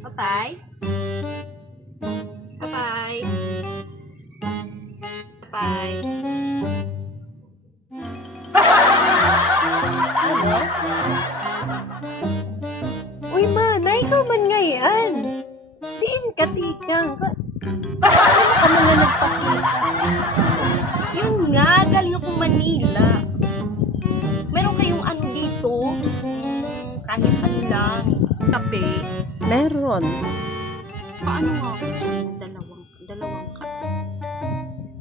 Papay? Papay? Papay? Uy, mana, ikaw man ngayon. Diin ka, tikang. Ano ka mga nagpakita? Yun nga, galing ako Manila. Meron kayong ano dito? Kahit ano lang. Kape. Meron. Paano nga ako dyan? Dalawang kape.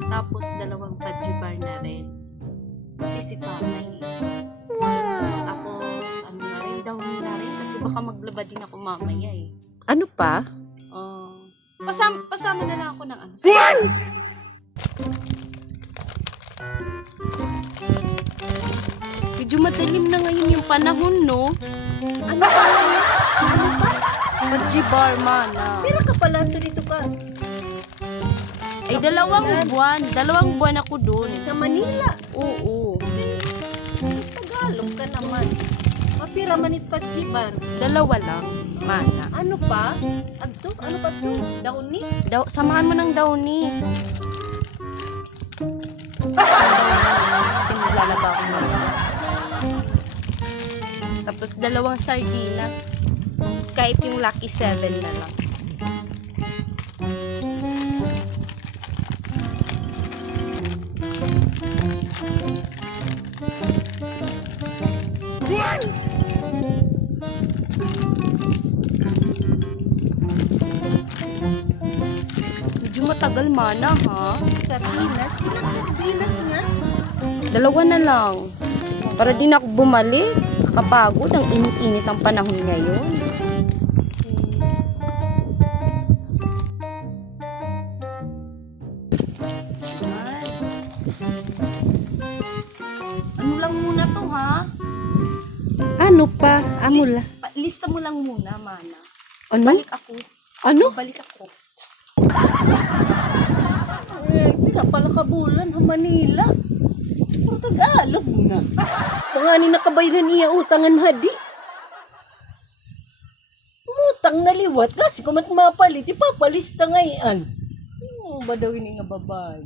Tapos dalawang kajibar na rin. Kasi si tatay. Tapos ano na rin, down na rin. Kasi baka maglaba din ako mamaya eh. Ano pa? Pasama na lang ako ng ano. Medyo madilim na ngayon yung panahon, no? Ano pa? Kajibar, mana. Pira ka pala dito ka. Ay, dalawang buwan ako dun. Sa Manila. Oo. Tagalog ka naman. Mapira manit pa jibar. Dalawa lang, mana. Ano pa? Adto? Ano pa to? Downy? Samahan mo ng downy. Kasi maglalaba ako mamaya. Tapos dalawang sardinas. Kahit yung Lucky 7 na lang. Medyo matagal, mana, ha? Sardinas? Ilang sardinas nga? Dalawa na lang. Para din ako bumalik. Kakapagod. Ang init-init ang panahon ngayon. Ano lang muna to, ha? Ano pa? Amula. Lista mo lang muna, mana. Ano? Balik ako. Ano? Balik ako. Eh, pira pala ka bulan ha Manila. Puro Tagalog na. Pangani nakabayaran niya utangan hadi. Umutang na liwat kasi kung mapalit, ipapalista ngayon. Ba daw ini nga babae?